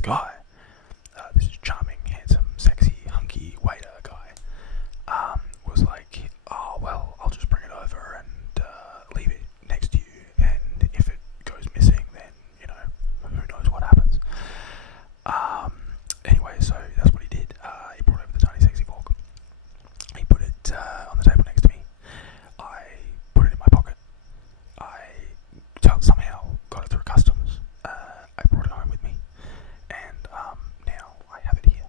this guy, this charming, handsome, sexy, hunky waiter guy, was like, oh, well, I'll just bring it over and leave it next to you, and if it goes missing, then, who knows what happens. Anyway, so that's what he did. He brought over the tiny sexy fork. He put it on the table next to me. I put it in my pocket. I somehow got it through customs. I brought it home with me, and now I have it here.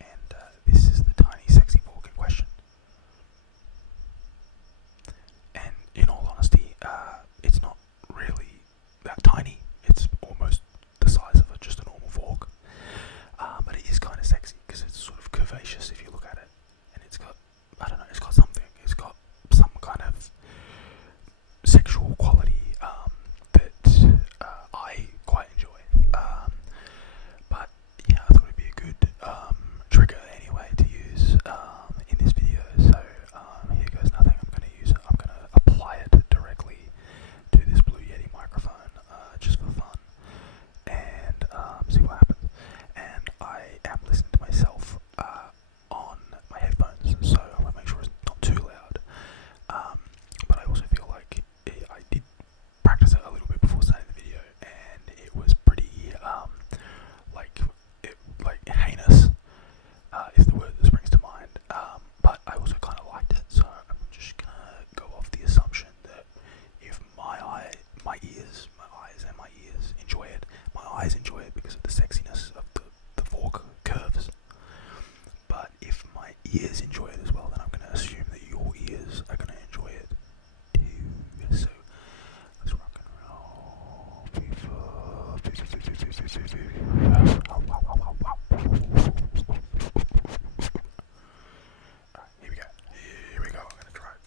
And this is the tiny sexy fork in question. And in all honesty, it's not really that tiny. It's almost the size of just a normal fork. But it is kind of sexy because it's sort of curvaceous if you look at it. And it's got, I don't know, it's got something. It's got some kind of sexual quality that I quite enjoy. But yeah, I thought it'd be a good trigger anyway to use in this video. So here goes nothing. I'm gonna apply it directly to this Blue Yeti microphone just for fun, and see what happens. And I am listening to myself on my headphones, so I want to make sure it's not too loud. But I also feel like I did practice it a little bit before starting the video, and it was pretty like heinous is the word that springs to mind. But I also kind of liked it, so I'm just gonna go off the assumption that if my eyes and my ears enjoy it, my eyes enjoy it because of the sexiness of the fork curves. But if my ears enjoy it as well, then I'm going to assume that your ears are going to enjoy it too. So let's rock and roll. Alright, here we go. I'm going to try it.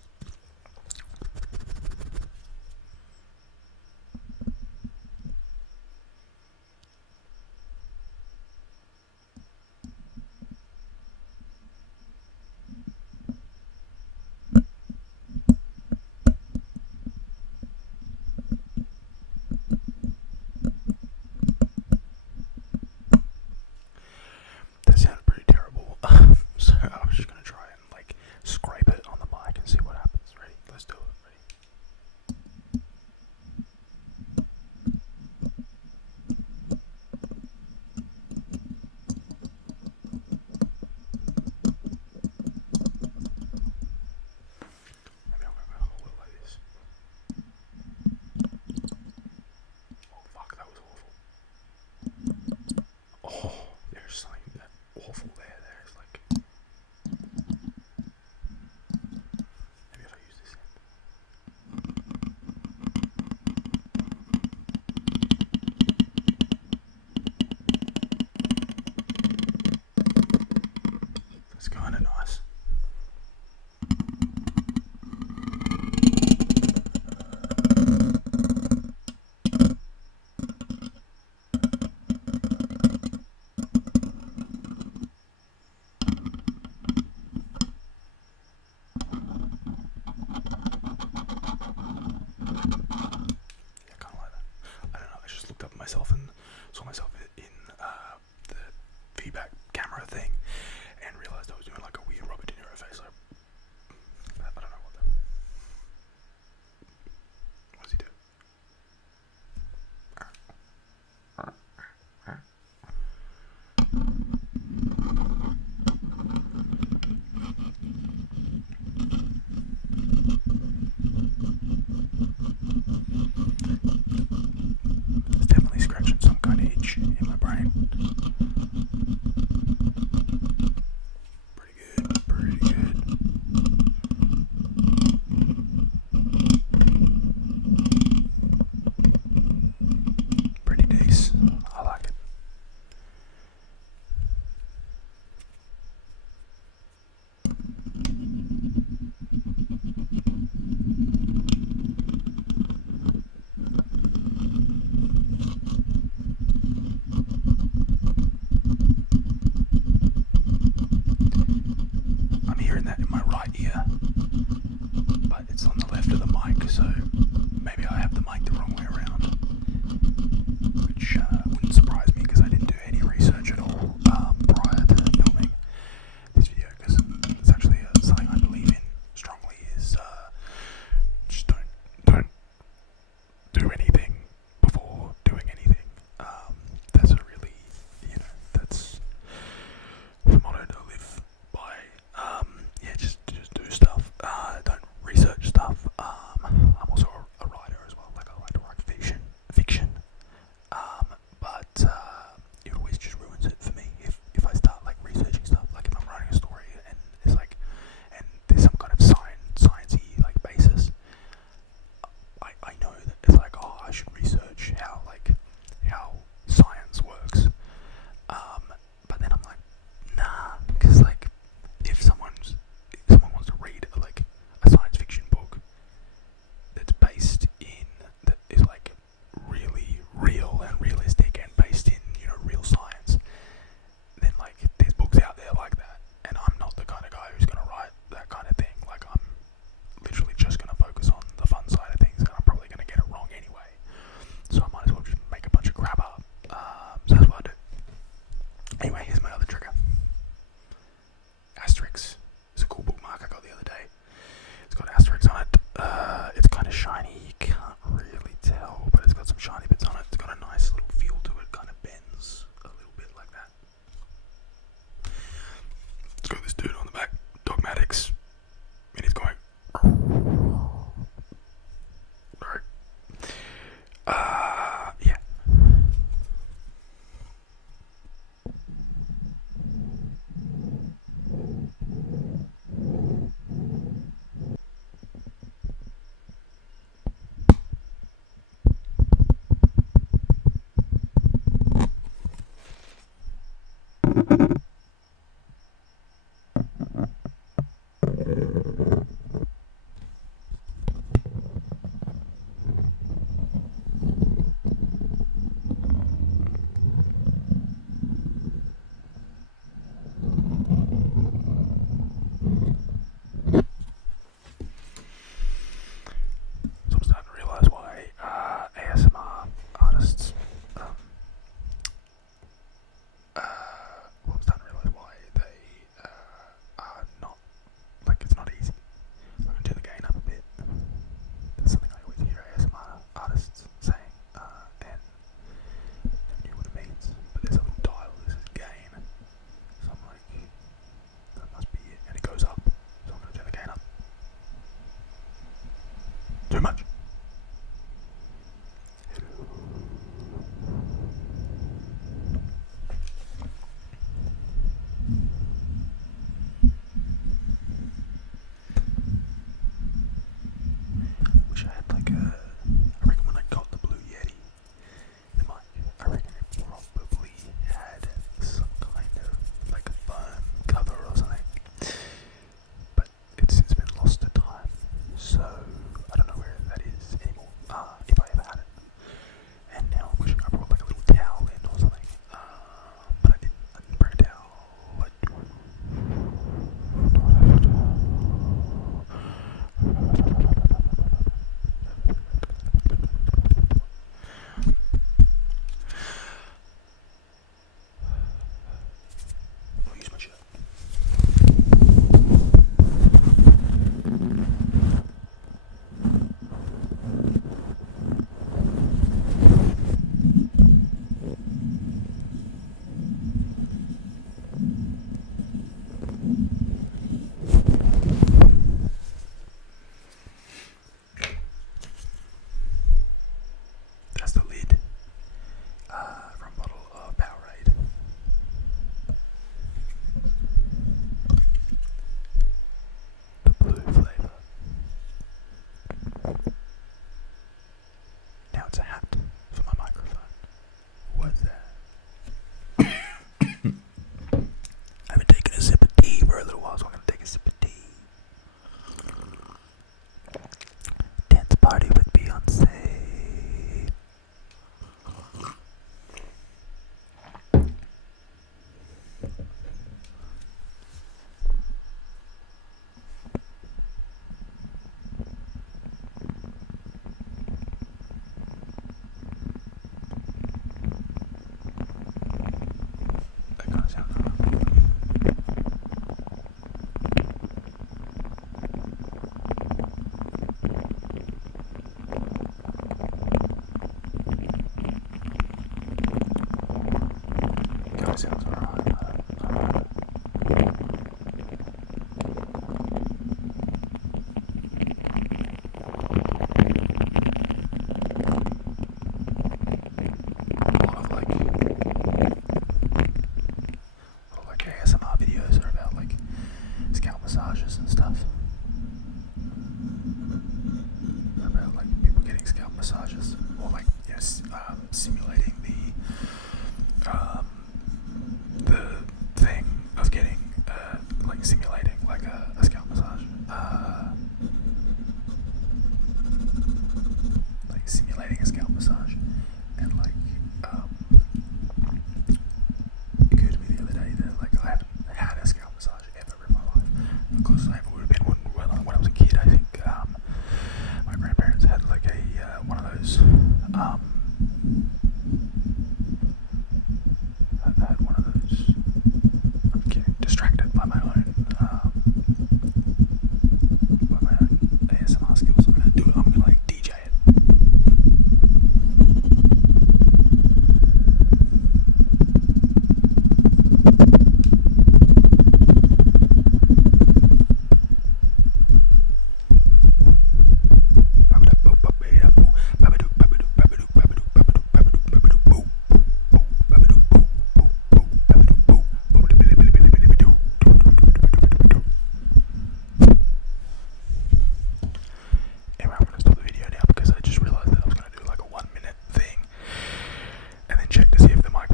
check to see if the mic